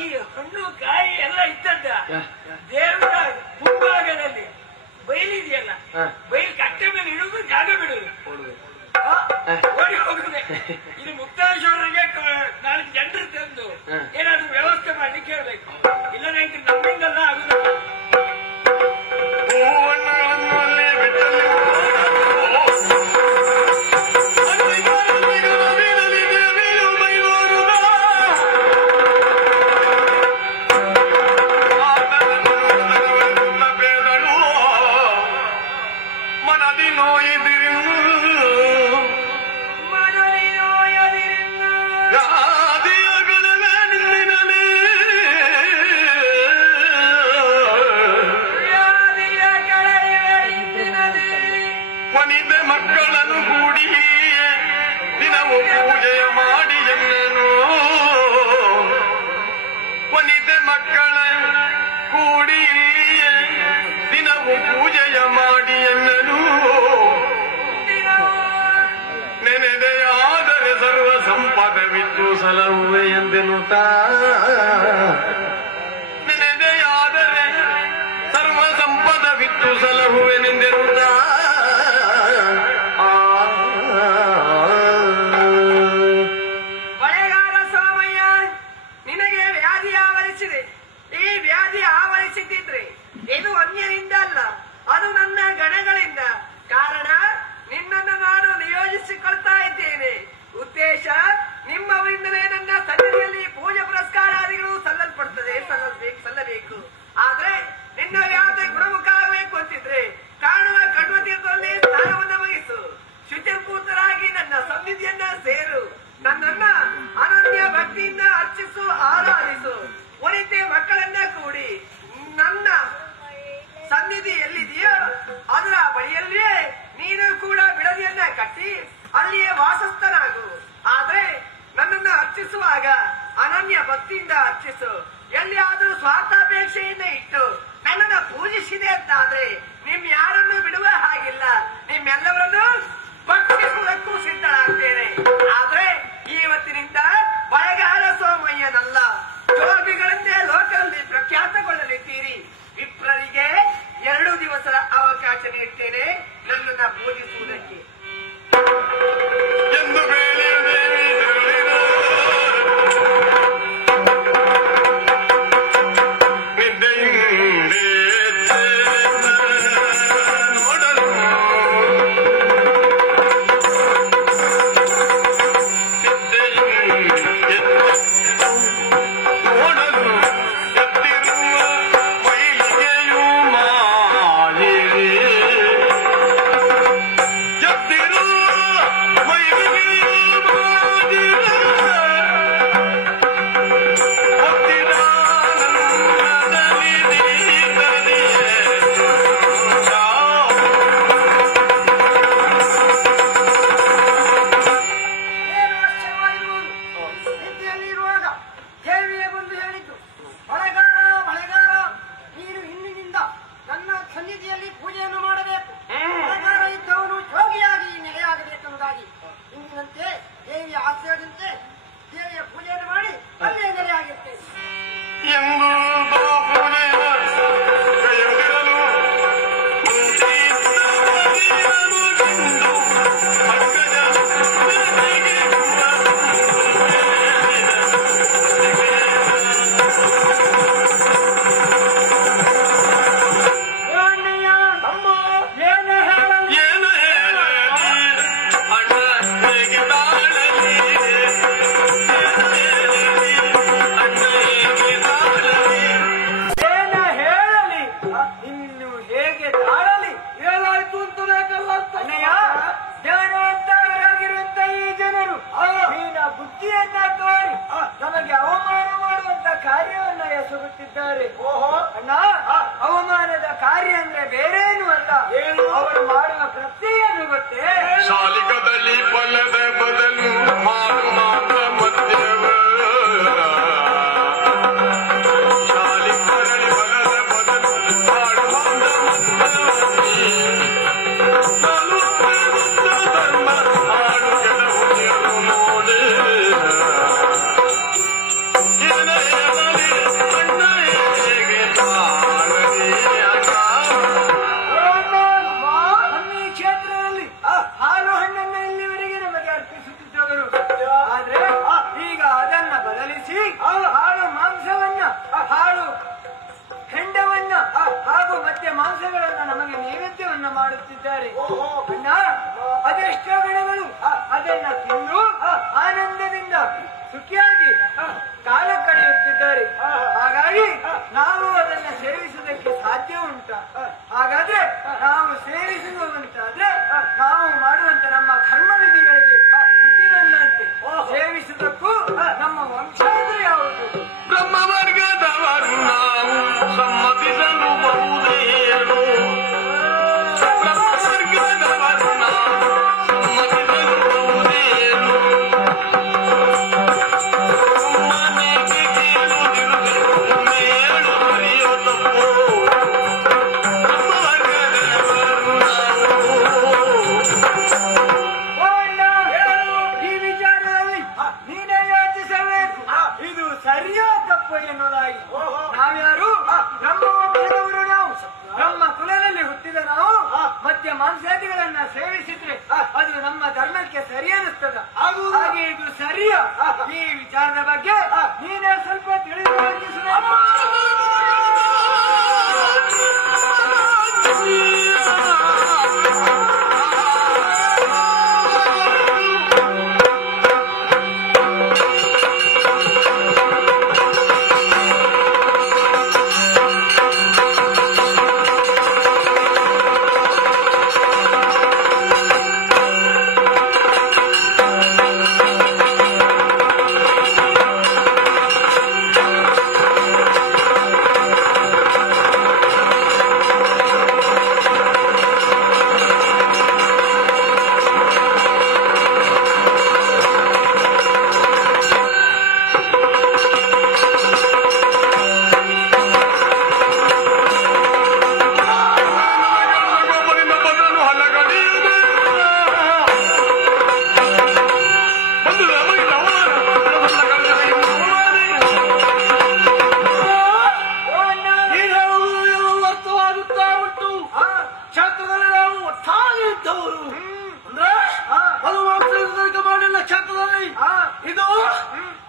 ಈ ಹಣ್ಣು ಕಾಯಿ ಎಲ್ಲ ಇದ್ದದ್ದ ದೇವರ ಮುಂಭಾಗದಲ್ಲಿ ಬೈಲಿದೆಯಲ್ಲ, ಬೈಲ್ ಕಟ್ಟೆ ಮೇಲೆ ಇಡುವುದು, ಜಾಗ ಬಿಡುವುದು, ಓಡಿ ಹೋಗುದೆ. ಇದು ಮುಕ್ತೇಶ್ವರರಿಗೆ 4 ಜನರು ತಂದು ಏನಾದ್ರು ವ್ಯವಸ್ಥೆ ಮಾಡ್ಲಿಕ್ಕೆ ಹೇಳ್ಬೇಕು, ಇಲ್ಲದ್ರೆ ಇದು ನಮ್ಮಿಂದಲ್ಲ ಆಗುದಿಲ್ಲ. ಮಕ್ಕಳನ್ನು ಕೂಡಿ ದಿನವೂ ಪೂಜೆಯ ಮಾಡಿ ಎನ್ನನು, ವನಿತೆ ಮಕ್ಕಳ ಕೂಡಿ ದಿನವೂ ಪೂಜೆಯ ಮಾಡಿ ಎನ್ನನು. ನೆನೆದೆಯಾದರೆ ಸರ್ವ ಸಂಪದವಿತ್ತು ಸಲಹುವೆ ಎಂದೆನುತ್ತಾ, ನೆನೆದೆಯಾದರೆ ಸರ್ವ ಸಂಪದವಿತ್ತು ಸಲಹುವೆನೆಂದೆನುತ್ತಾ. ಮಳೆಗಾಲ ಸೋಮಯ್ಯ, ನಿನಗೆ ವ್ಯಾಧಿ ಆವರಿಸಿದೆ. ಈ ವ್ಯಾಧಿ ಆವರಿಸಿದ್ದಿದ್ರೆ ಇದು ಅನ್ಯರಿಂದ ಅಲ್ಲ, ಅದು ನನ್ನ ಗಣಗಳಿಂದ. ಕಾರಣ ನಿನ್ನನ್ನು ನಾನು ನಿಯೋಜಿಸಿಕೊಳ್ತಾ ಇದ್ದೇನೆ. ಉದ್ದೇಶ ನಿಮ್ಮವರಿಂದಲೇ ನನ್ನ ಸನ್ನಿಧಿಯಲ್ಲಿ ಪೂಜೆ ಪುರಸ್ಕಾರಾದಿಗಳು ಸಲ್ಲಬೇಕು. ಆದ್ರೆ ನಿನ್ನ ವ್ಯಾಧಿ ಗುಣಮುಖ ಆಗಬೇಕು ಅಂತಿದ್ರೆ ಕಾಣುವ ಕಡುವ ತೀರ್ಥದಲ್ಲಿ ಸ್ನಾನವನ್ನು ವಹಿಸು, ಶುಚಿಪೂತರಾಗಿ ನನ್ನ ಸನ್ನಿಧಿಯನ್ನ ಸೇರು, ನನ್ನನ್ನ ಅನನ್ಯ ಭಕ್ತಿಯಿಂದ ಅರ್ಚಿಸು, ಆರಾಧಿಸು. ವನಿತೆ ಮಕ್ಕಳನ್ನ ಕೂಡಿ ನನ್ನ ಸನ್ನಿಧಿ ಎಲ್ಲಿದೆಯೋ ಅದರ ಬಳಿಯಲ್ಲಿಯೇ ನೀನು ಕೂಡ ಬಿಡದಿಯನ್ನ ಕಟ್ಟಿ ಅಲ್ಲಿಯೇ ವಾಸಸ್ಥನಾಗು. ಆದ್ರೆ ನನ್ನನ್ನು ಅರ್ಚಿಸುವಾಗ ಅನನ್ಯ ಭಕ್ತಿಯಿಂದ ಅರ್ಚಿಸು. ಎಲ್ಲಿಯಾದರೂ ಸ್ವಾರ್ಥಾಪೇಕ್ಷೆಯಿಂದ ಇಟ್ಟು ನನ್ನನ್ನು ಪೂಜಿಸಿದೆ ಅಂತಾದ್ರೆ ನಿಮ್ ಯಾರನ್ನು ಬಿಡುವ ಹಾಗಿಲ್ಲ, ನಿಮ್ಮೆಲ್ಲವರನ್ನು ಭಕ್ಷಿಸುವುದಕ್ಕೂ ಸಿದ್ಧರಾಗ್ತೇನೆ. ಆದ್ರೆ ಇವತ್ತಿನಿಂದ ಮಳೆಗಾಲ ಸೋಮಯ್ಯನಲ್ಲ, ಜೋಗಿಗಳಂತೆ ಲೋಕದಲ್ಲಿ ಪ್ರಖ್ಯಾತಗೊಳ್ಳಲಿದ್ದೀರಿ. ವಿಪ್ರರಿಗೆ 2 ದಿವಸದ ಅವಕಾಶ ನೀಡುತ್ತೇನೆ ನನ್ನನ್ನು ಪೂಜಿಸುವುದಕ್ಕೆ. ಎಂದು ಬೇಳೆ ದೇವಿ ಎಸಗುತ್ತಿದ್ದಾರೆ. ಅಣ್ಣ, ಅವಮಾನದ ಕಾರ್ಯ ಅಂದ್ರೆ ಬೇರೇನು ಅಲ್ಲ, ಅವರು ಮಾಡುವ ಕೃತ್ಯವನ್ನು ಗೊತ್ತೇ? ಶಾಲಿಕದಲ್ಲಿ ಫಲದ ಬದಲು ಮಾಡು ಮಾತ್ರ ಮಧ್ಯವ ಶಾಲಿಕದಲ್ಲಿ ಫಲದ ಬದಲು ಮಾಡು ಧರ್ಮ ಆಡು ಕೆಲವು ನೋಡಿ ಬ್ರಹ್ಮವರ್ಗದವರು ನಾವು ಸಮ್ಮತಿಸಲು ಬಹುದೇನು ಬ್ರಹ್ಮವರ್ಗದವರು ನಾವು ಸಮ್ಮತಿಸಲು ಬಹುದೇನು ಮನೆಗೆ ಕೇಳುತ್ತಿರುವುದು ಮೇಳು ಹರಿಯೋ ತಪ್ಪು ಬ್ರಹ್ಮವರ್ಗದವರು ಈ ವಿಚಾರದಲ್ಲಿ ನೀನೇ ಯೋಚಿಸಬೇಕು. ಇದು ಸರಿಯೋ ತಪ್ಪು ಎನ್ನುವುದಾಗಿ. ನಾವ್ಯಾರು ಬ್ರಹ್ಮ ವಂಶದವರು. ನಾವು ಬ್ರಹ್ಮ ಕುಲದಲ್ಲಿ ಹುಟ್ಟಿದ ನಾವು ಮಧ್ಯ ಮಾಂಸಾದಿಗಳನ್ನ ಸೇವಿಸಿದ್ರೆ ಅದು ನಮ್ಮ ಧರ್ಮಕ್ಕೆ ಸರಿ ಅನ್ನಿಸ್ತದ. ಹಾಗೆ ಇದು ಸರಿಯೋ ಈ ವಿಚಾರದ ಬಗ್ಗೆ ನೀನೇ ಸ್ವಲ್ಪ ತಿಳಿದು ಯೋಚಿಸಬೇಕು. ಇದು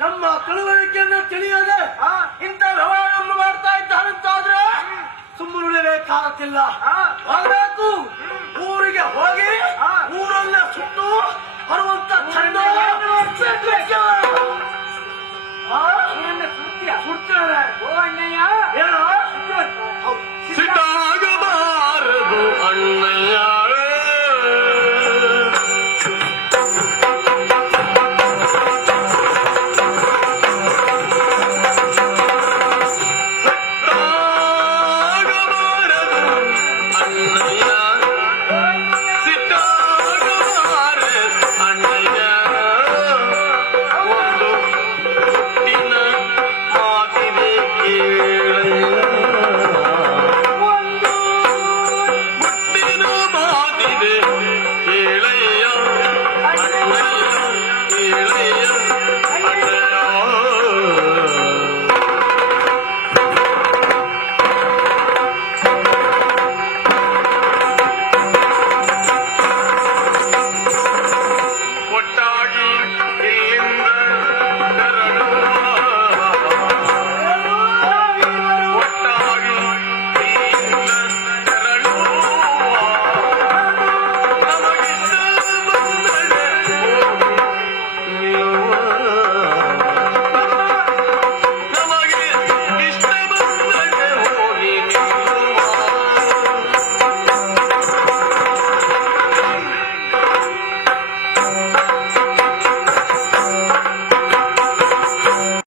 ನಮ್ಮ ತಿಳುವಳಿಕೆಯನ್ನ ತಿಳಿಯದೆ ಇಂಥ ವ್ಯವಹಾರವನ್ನು ಮಾಡ್ತಾ ಇದ್ದಾನಂತಾದ್ರೆ ಸುಮ್ಮನುಳಿಬೇಕಾಗುತ್ತಿಲ್ಲ. ಆಗಬೇಕು ಊರಿಗೆ ಹೋಗಿ ಊರನ್ನ ಸುತ್ತು ಬರುವಂತ ಚಂದ ಸುಡ್ತಾರೆ. ಓ ಅಣ್ಣಯ್ಯ ಹೇಳೋ